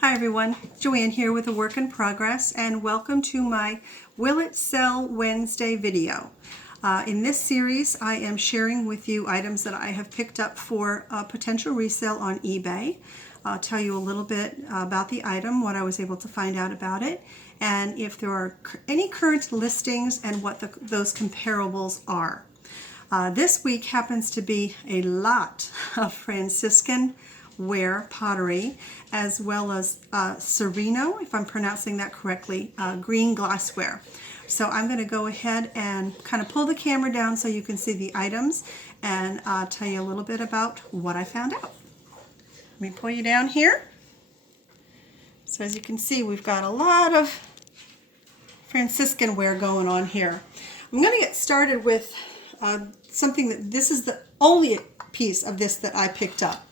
Hi everyone, Joanne here with a work in progress, and welcome to my Will It Sell Wednesday video. In this series I am sharing with you items that I have picked up for potential resale on eBay. I'll tell you a little bit about the item, what I was able to find out about it, and if there are any current listings and what those comparables are. This week happens to be a lot of Franciscan ware pottery, as well as Sereno, if I'm pronouncing that correctly, green glassware. So I'm going to go ahead and kind of pull the camera down so you can see the items and tell you a little bit about what I found out. Let me pull you down here. So as you can see, we've got a lot of Franciscan ware going on here. I'm going to get started with something that this is the only piece of this that I picked up.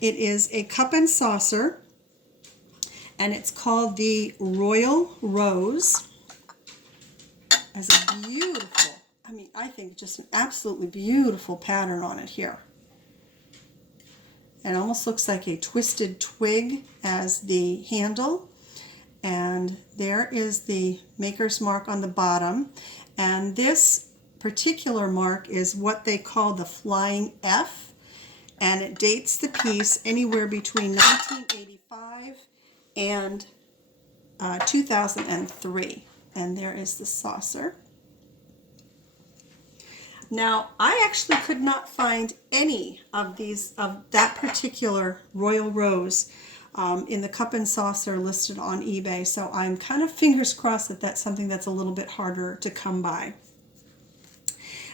It is a cup and saucer, and it's called the Royal Rose. Has a beautiful, I think just an absolutely beautiful pattern on it here. It almost looks like a twisted twig as the handle, and there is the maker's mark on the bottom, and this particular mark is what they call the Flying F. And it dates the piece anywhere between 1985 and 2003. And there is the saucer. Now, I actually could not find any of that particular Royal Rose in the cup and saucer listed on eBay. So I'm kind of fingers crossed that that's something that's a little bit harder to come by.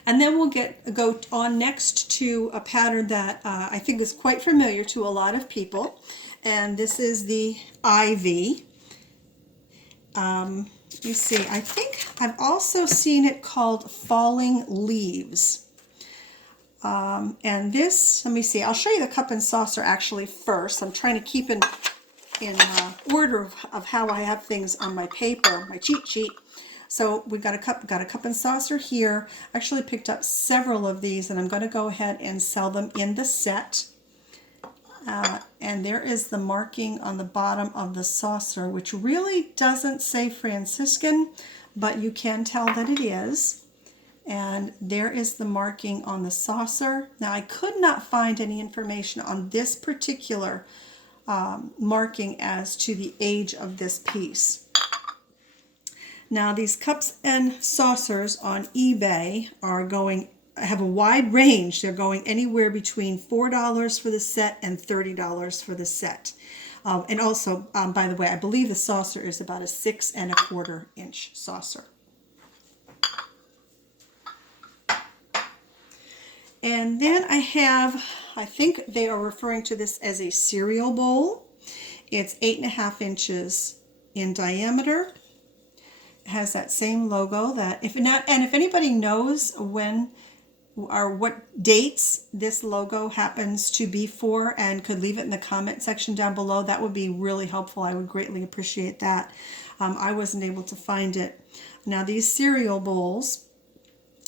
And then we'll go on next to a pattern that I think is quite familiar to a lot of people. And this is the Ivy. You see, I think I've also seen it called Falling Leaves. And this, let me see, I'll show you the cup and saucer actually first. I'm trying to keep in order of how I have things on my paper, my cheat sheet. So we've got a cup and saucer here. I actually picked up several of these, and I'm going to go ahead and sell them in the set. And there is the marking on the bottom of the saucer, which really doesn't say Franciscan, but you can tell that it is. And there is the marking on the saucer. Now, I could not find any information on this particular marking as to the age of this piece. Now, these cups and saucers on eBay have a wide range. They're going anywhere between $4 for the set and $30 for the set. And also, by the way, I believe the saucer is about a 6 1/4 inch saucer. And then I think they are referring to this as a cereal bowl. It's 8 1/2 inches in diameter. Has that same logo that if anybody knows when or what dates this logo happens to be for and could leave it in the comment section down below, that would be really helpful. I would greatly appreciate that. I wasn't able to find it. Now, these cereal bowls,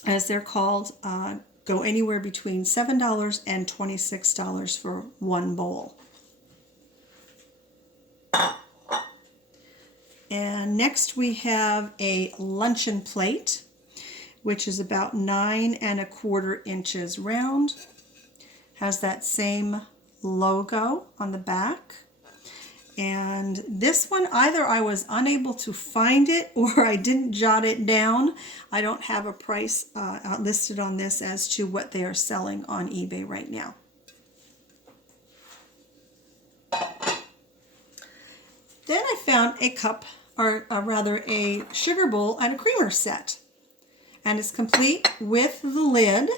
as they're called, go anywhere between $7 and $26 for one bowl. And next we have a luncheon plate, which is about 9 1/4 inches round. Has that same logo on the back. And this one, either I was unable to find it or I didn't jot it down. I don't have a price listed on this as to what they are selling on eBay right now. Then I found a cup, or rather a sugar bowl and a creamer set. And it's complete with the lid,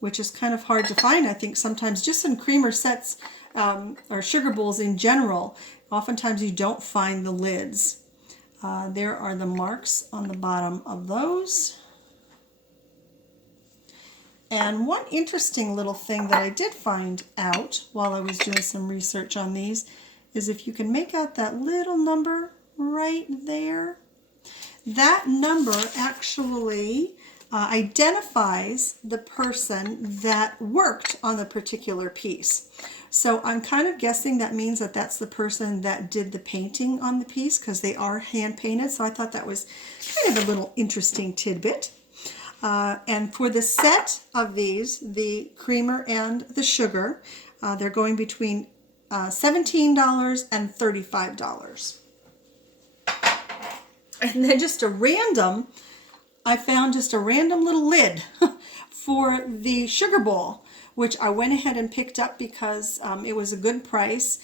which is kind of hard to find, I think, sometimes just in creamer sets or sugar bowls in general. Oftentimes you don't find the lids. There are the marks on the bottom of those. And one interesting little thing that I did find out while I was doing some research on these is if you can make out that little number right there, that number actually identifies the person that worked on the particular piece. So I'm kind of guessing that means that that's the person that did the painting on the piece, because they are hand painted. So I thought that was kind of a little interesting tidbit. And for the set of these, the creamer and the sugar, they're going between $17 and $35. And then I found just a random little lid for the sugar bowl, which I went ahead and picked up because it was a good price.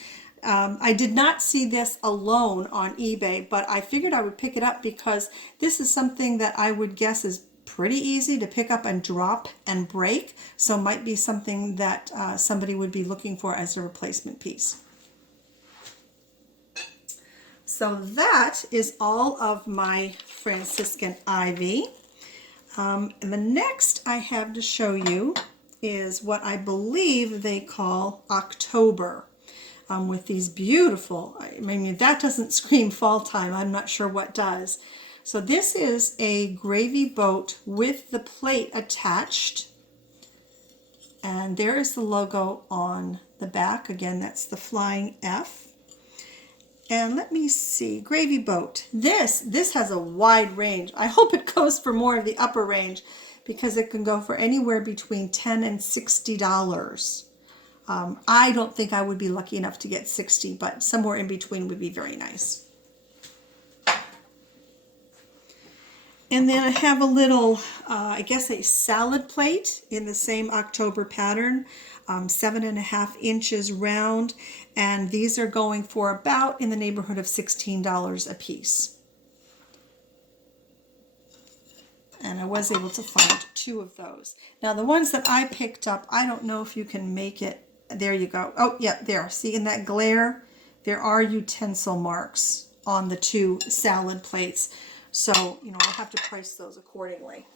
I did not see this alone on eBay, but I figured I would pick it up because this is something that I would guess is pretty easy to pick up and drop and break. So it might be something that somebody would be looking for as a replacement piece. So that is all of my Franciscan ivy. And the next I have to show you is what I believe they call October, with these beautiful, I mean, that doesn't scream fall time. I'm not sure what does. So this is a gravy boat with the plate attached. And there is the logo on the back. Again, that's the flying F. And let me see, gravy boat. This has a wide range. I hope it goes for more of the upper range, because it can go for anywhere between $10 and $60. I don't think I would be lucky enough to get 60, but somewhere in between would be very nice. And then I have a little, I guess a salad plate in the same October pattern, 7.5 inches round, and these are going for about in the neighborhood of $16 a piece. And I was able to find 2 of those. Now the ones that I picked up, I don't know if you can make it. There you go. Oh yeah, there. See, in that glare, there are utensil marks on the 2 salad plates. So, you know, I'll have to price those accordingly.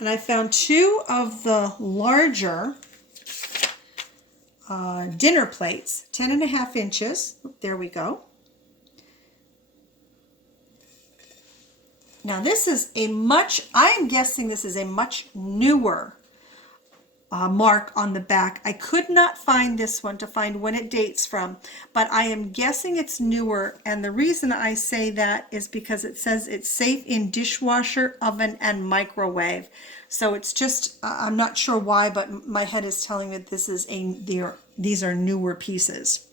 And I found 2 of the larger dinner plates, 10.5 inches. There we go. Now this is I'm guessing this is a much newer mark on the back. I could not find this one to find when it dates from, but I am guessing it's newer, and the reason I say that is because it says it's safe in dishwasher, oven, and microwave. So it's just, I'm not sure why, but my head is telling me that these are newer pieces.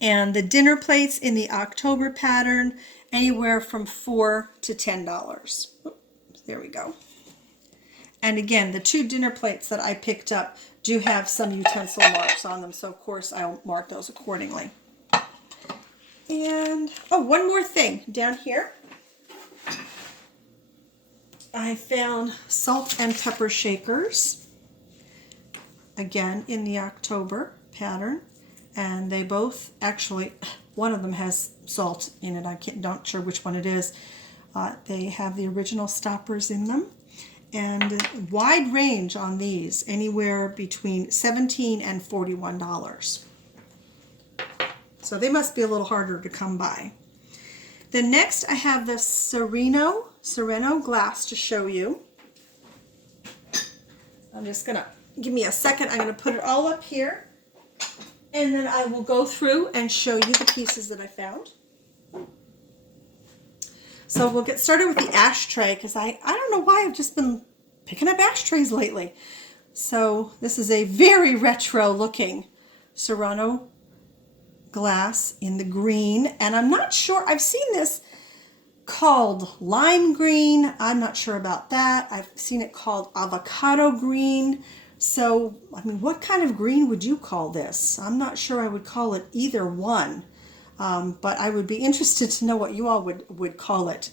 And the dinner plates in the October pattern, anywhere from $4 to $10. There we go. And again, the 2 dinner plates that I picked up do have some utensil marks on them, so of course I'll mark those accordingly. And, oh, one more thing down here. I found salt and pepper shakers, again in the October pattern, and they both, actually, one of them has salt in it. Not sure which one it is. They have the original stoppers in them. And wide range on these, anywhere between $17 and $41. So they must be a little harder to come by. Then next I have the Sereno glass to show you. I'm just gonna, give me a second, I'm gonna put it all up here, and then I will go through and show you the pieces that I found. So we'll get started with the ashtray, because I don't know why I've just been picking up ashtrays lately. So this is a very retro looking Serrano glass in the green, and I'm not sure, I've seen this called lime green. I'm not sure about that. I've seen it called avocado green. So, I mean, what kind of green would you call this? I'm not sure I would call it either one. But I would be interested to know what you all would call it.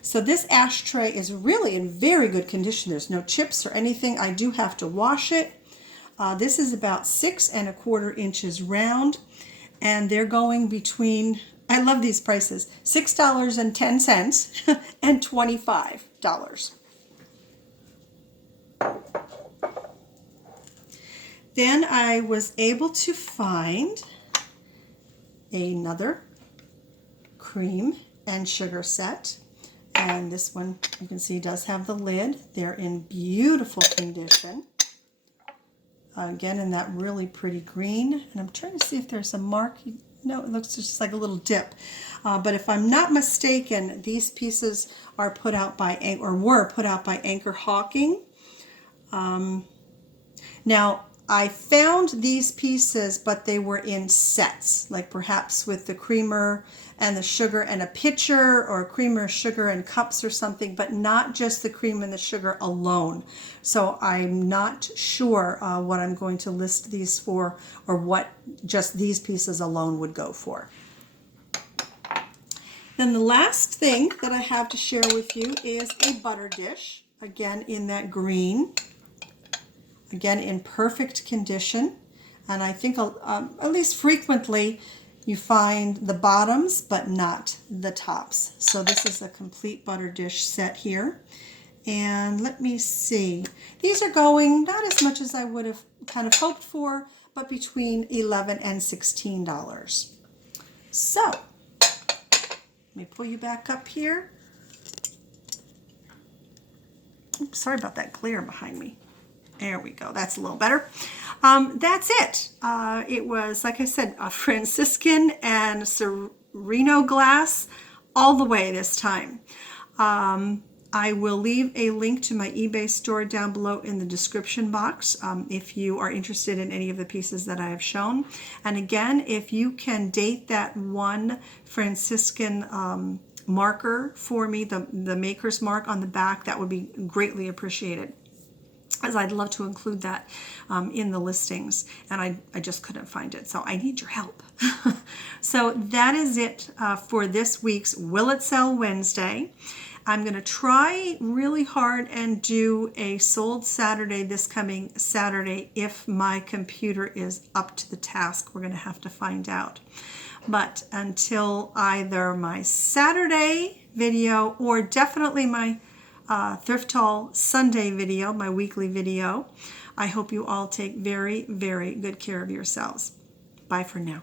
So this ashtray is really in very good condition. There's no chips or anything. I do have to wash it. This is about 6¼ inches round, and they're going between, I love these prices, $6.10 and $25. Then I was able to find another cream and sugar set. And this one, you can see, does have the lid. They're in beautiful condition. Again, in that really pretty green. And I'm trying to see if there's a mark. No, it looks just like a little dip. But if I'm not mistaken, these pieces are put out by, or were put out by Anchor Hawking. Now, I found these pieces, but they were in sets, like perhaps with the creamer and the sugar and a pitcher, or creamer, sugar, and cups or something, but not just the cream and the sugar alone. So I'm not sure what I'm going to list these for, or what just these pieces alone would go for. Then the last thing that I have to share with you is a butter dish, again in that green. Again, in perfect condition, and I think at least frequently you find the bottoms but not the tops. So this is a complete butter dish set here. And let me see, these are going not as much as I would have kind of hoped for, but between $11 and $16. So let me pull you back up here. Oops, sorry about that glare behind me. There we go. That's a little better. That's it. It was, like I said, a Franciscan and Sereno glass all the way this time. I will leave a link to my eBay store down below in the description box if you are interested in any of the pieces that I have shown. And again, if you can date that one Franciscan marker for me, the maker's mark on the back, that would be greatly appreciated, as I'd love to include that in the listings, and I just couldn't find it, so I need your help. So that is it for this week's Will It Sell Wednesday. I'm going to try really hard and do a sold Saturday this coming Saturday if my computer is up to the task. We're going to have to find out. But until either my Saturday video or definitely my Thrift Haul Sunday video, my weekly video, I hope you all take very, very good care of yourselves. Bye for now.